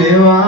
દેવા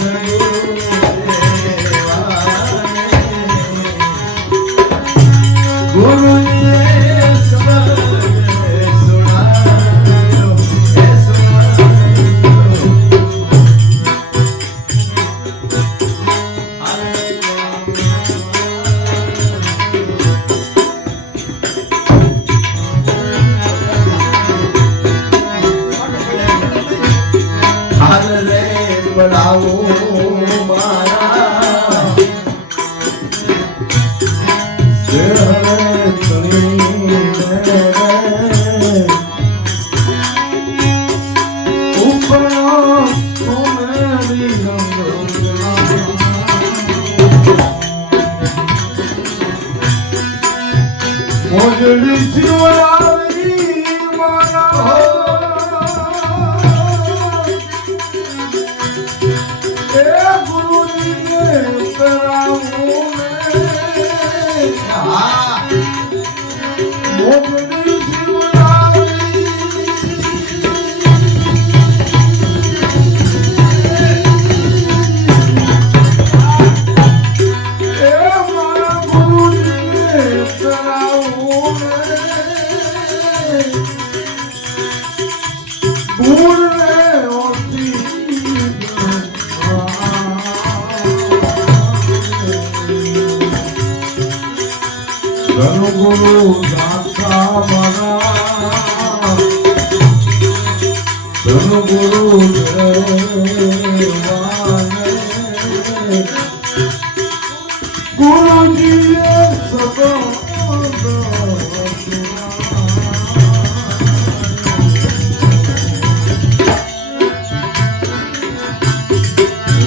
હાલ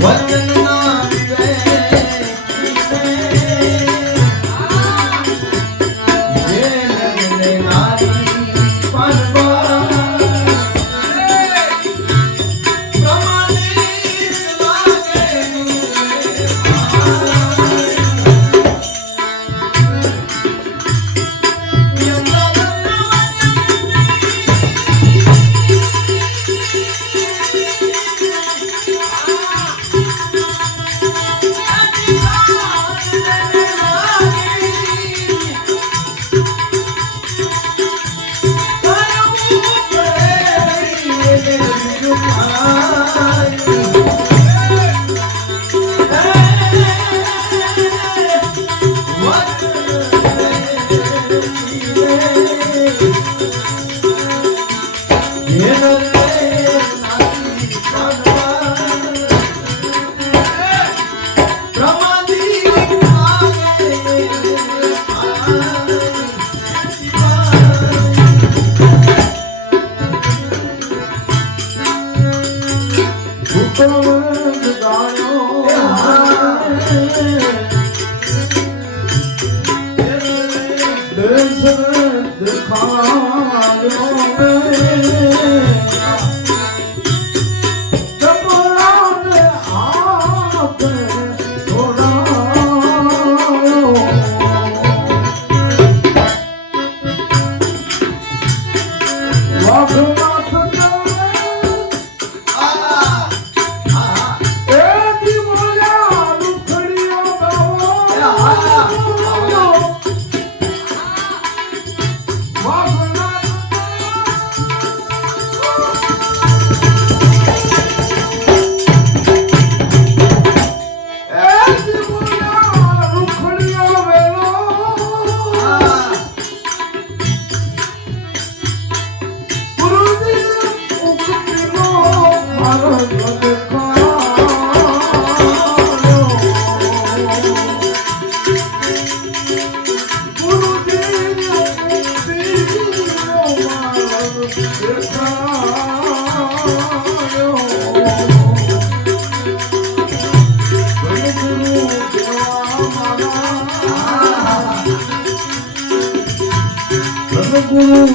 What? the alım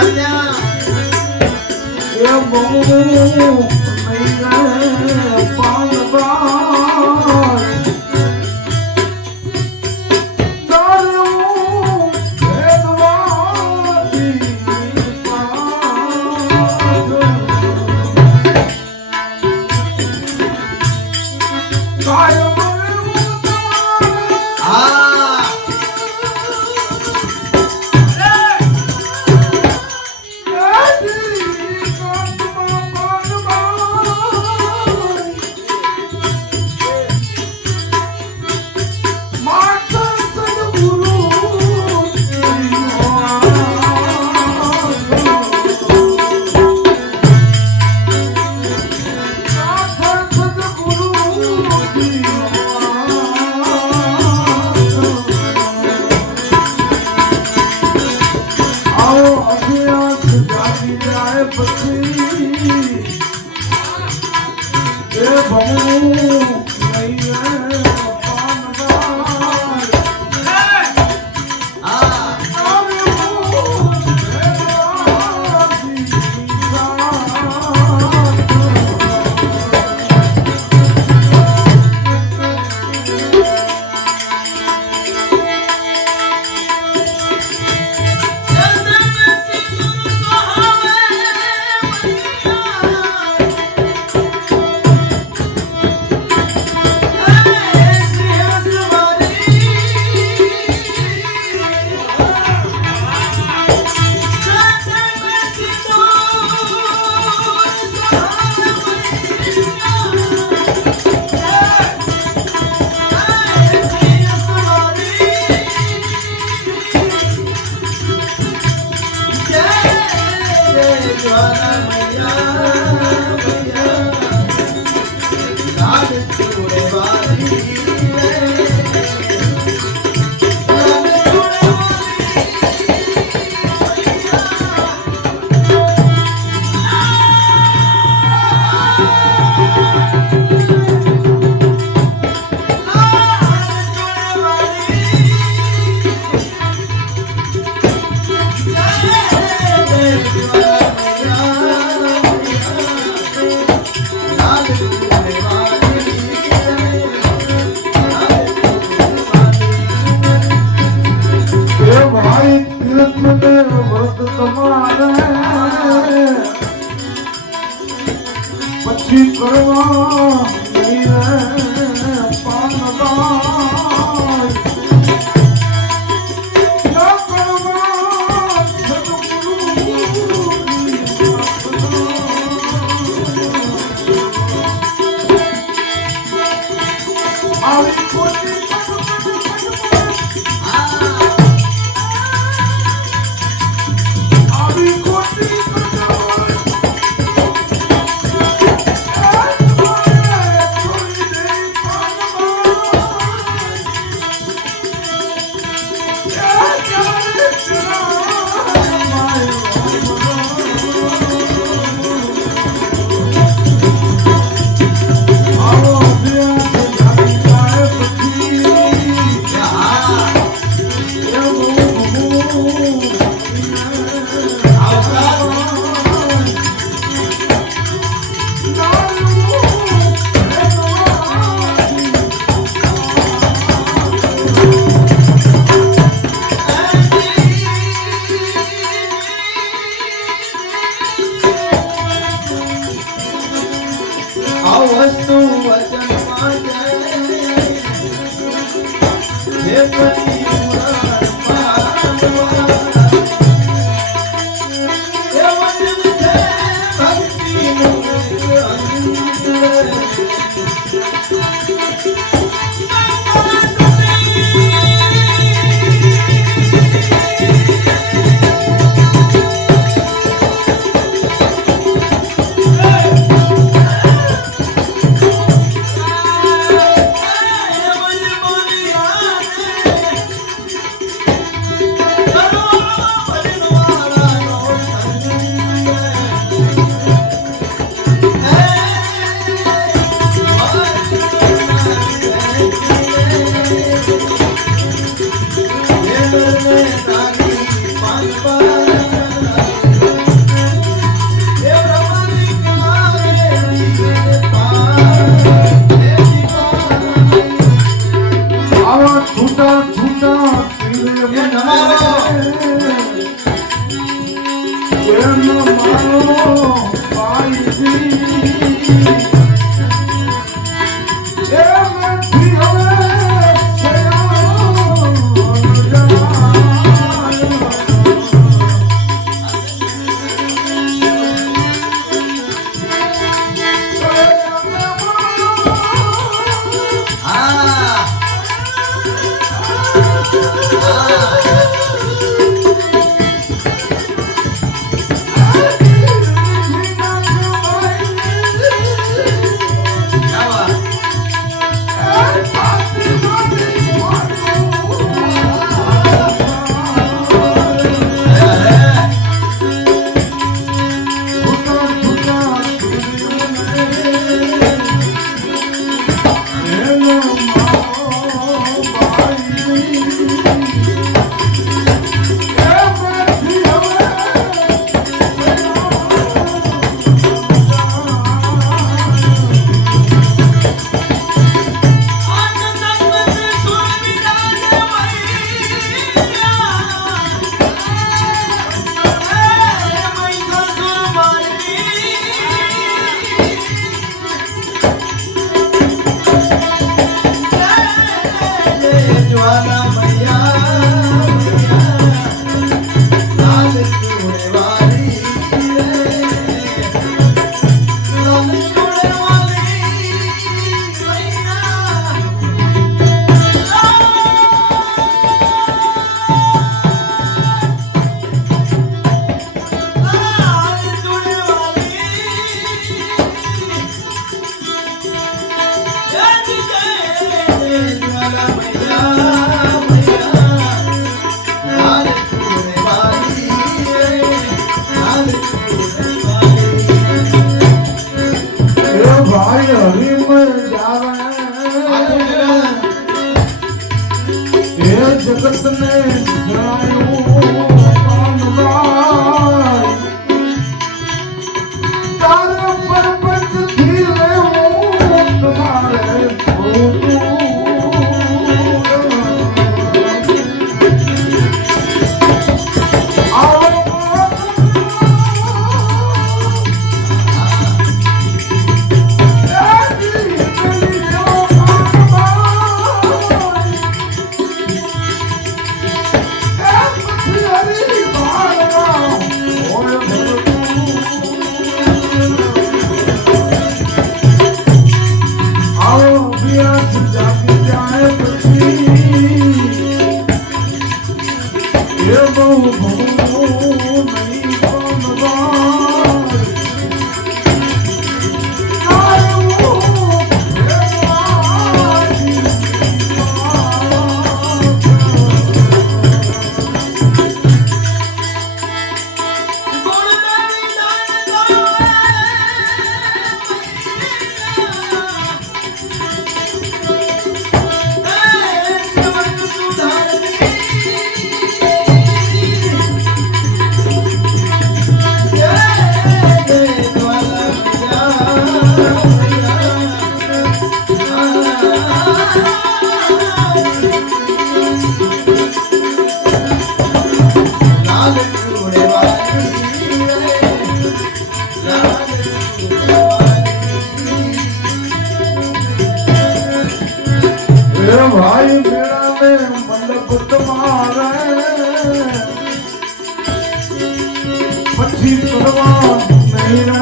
yeah, yeah. Oh,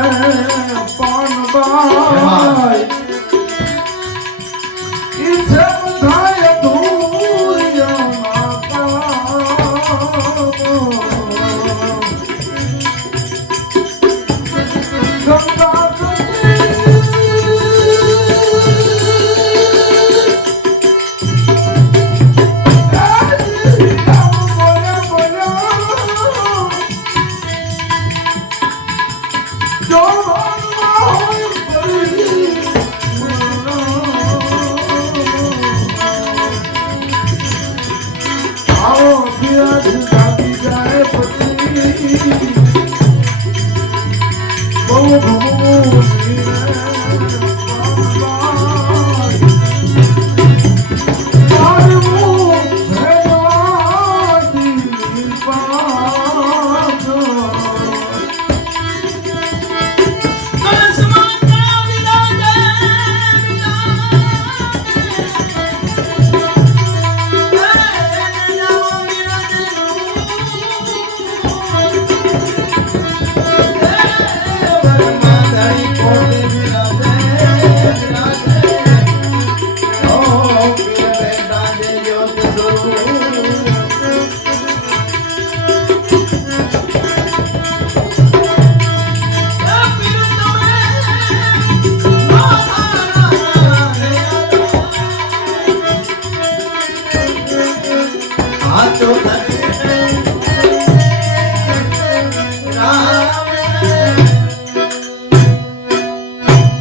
Bye. Bye.